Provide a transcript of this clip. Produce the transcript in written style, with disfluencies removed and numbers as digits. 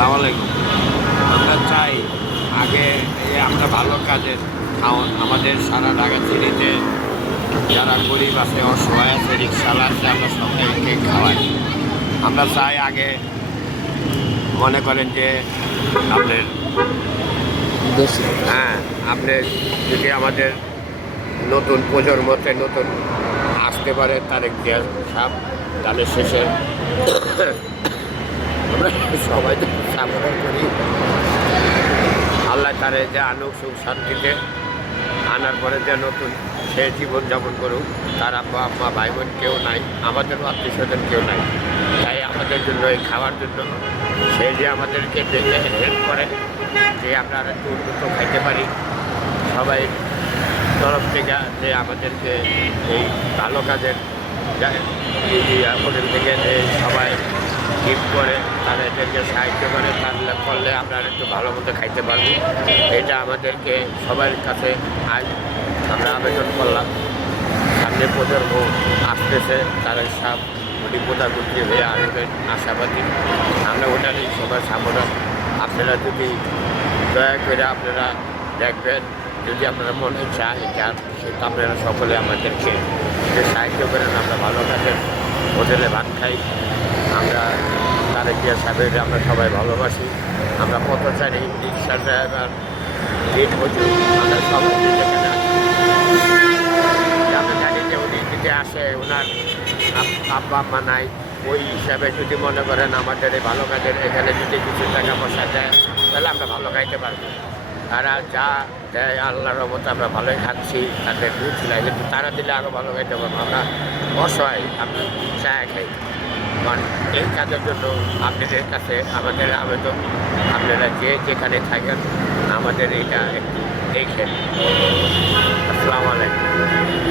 আসসালামু আলাইকুম। আমরা চাই আগে আমরা ভালো কাজের আমাদের সারা ঢাকা সিটিতে যারা গরিব আছে, অসহায় আছে, রিক্সাওয়ালা আছে, আমরা সবাইকে খাওয়াই। আমরা চাই আগে মনে করেন যে আপনার হ্যাঁ আপনি যদি আমাদের নতুন প্রজন্মতে নতুন আসতে পারে তারেক জিয়া সাহেব, তাহলে শেষে আমরা সবাই সামনে করি আল্লাহ তারে যে আনুক সুখ শান্তিতে আনার পরে যে নতুন সে জীবনযাপন করুক। তার আব্বা আম্মা ভাই বোন কেউ নাই, আমাদেরও আত্মীয় স্বজন কেউ নাই। তাই আমাদের জন্য এই খাওয়ার জন্য সে যে আমাদেরকে দেখে হেল্প করে যে আমরা আর একটু উন্নত খাইতে পারি, সবাই তরফ থেকে যে আমাদেরকে এই ভালো কাজের হোটেল থেকে যে সবাই গিফট করে তারা এদেরকে সাহায্য করে, তাহলে করলে আমরা একটু ভালো মতো খাইতে পারবো। এটা আমাদেরকে সবার কাছে আজ আমরা আবেদন করলাম। সামনে প্রজন্ম আসতেছে, তারা সব উনি প্রধানমন্ত্রী হয়ে আসবেন আশাবাদী। আমরা ওটারই সবার সামনে আপনারা যদি দয়া করে আপনারা দেখবেন, যদি আপনারা মনে চায় যান সেটা আপনারা সকলে আমাদেরকে যে সাহায্য করেন, আমরা ভালো কাজের হোটেলে ভাত খাই। আমরা তারেক জিয়া সাহেবের আমরা সবাই ভালোবাসি। আমরা পথচারী, রিক্সা ড্রাইভার, দিন মজুর, আমরা সবাই এখানে আমরা জানি যে উনি যদি আসে ওনার আব্বা আম্মা নাই, ওই হিসাবে যদি মনে করেন আমাদের এই ভালো কাজের এখানে যদি কিছু টাকা পয়সা দেয় তাহলে আমরা ভালো খাইতে পারবো। তারা যা দেয় আল্লাহর রহমতে আমরা ভালোই খাচ্ছি, তাদের দুধ ছিল, কিন্তু তারা দিলে আরও ভালো খাইতে পারবো। আমরা অসহায়, আমরা চা খাই। কারণ এই কাজের জন্য আপনাদের কাছে আমাদের আবেদন, আপনারা যে যেখানে থাকেন আমাদের এইটা একটু দেখেন। আসসালামু আলাইকুম।